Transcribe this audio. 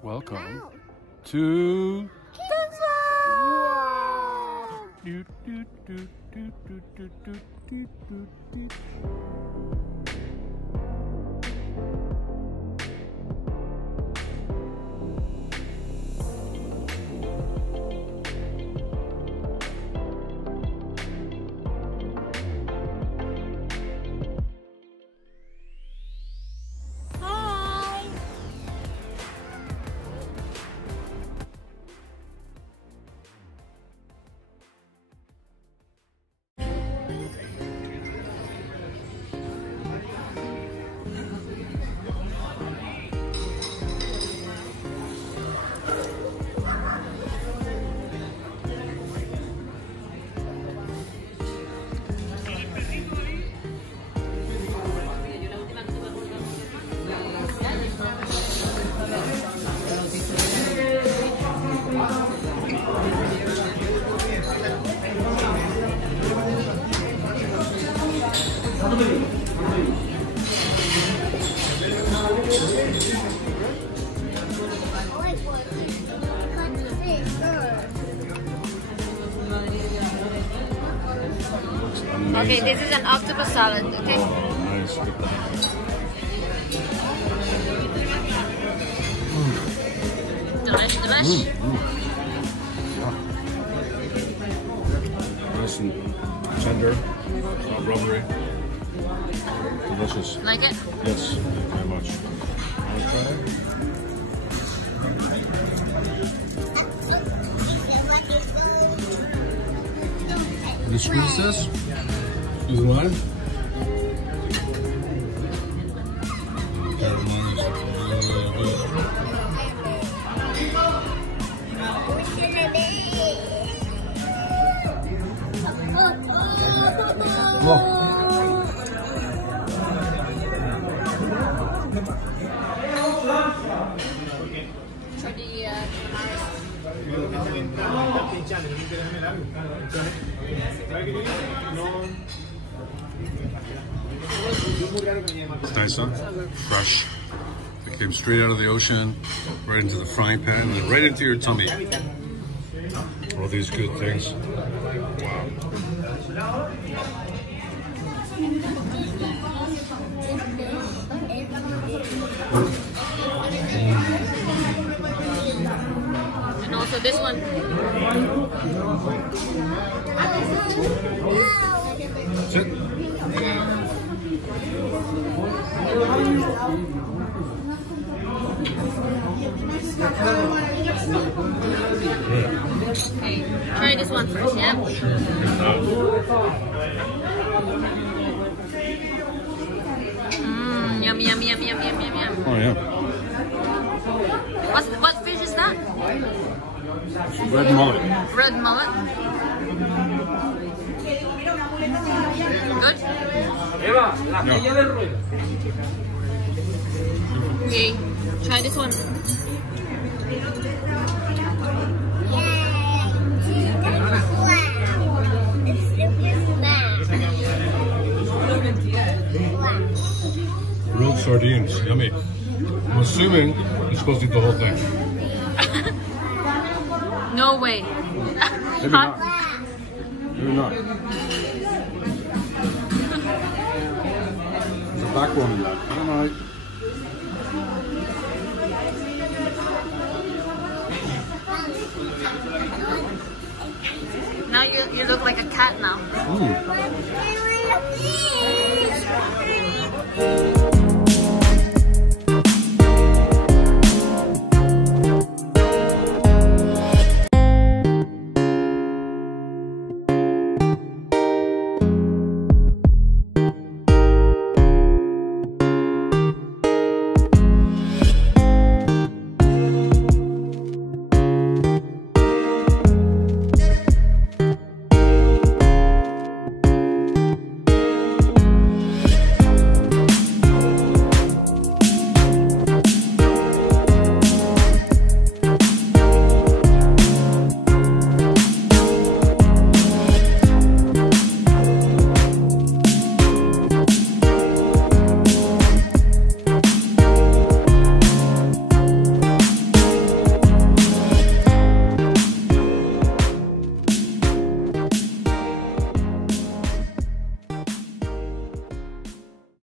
Welcome to Okay, this is an octopus salad, okay? Oh, nice. Delish, delish. Yeah. Nice and tender, not rubbery. Delicious. Like it? Yes, very much. Want to try it? You squeeze this? Squeeze the lime? It's nice, huh? Fresh. It came straight out of the ocean, right into the frying pan, and then right into your tummy. All these good things. Wow. And also this one. That's it. Okay, try this one first, yeah? Yum, yum, yum, yum, yum, yum, yum. Oh yeah. What fish is that? Red mullet. Red mullet. Good? No. Okay, try this one. Grilled sardines, yummy. I'm assuming you're supposed to eat the whole thing. No way. Maybe not. Maybe not. There's a backbone in that. I don't know. Now you look like a cat now. Mm.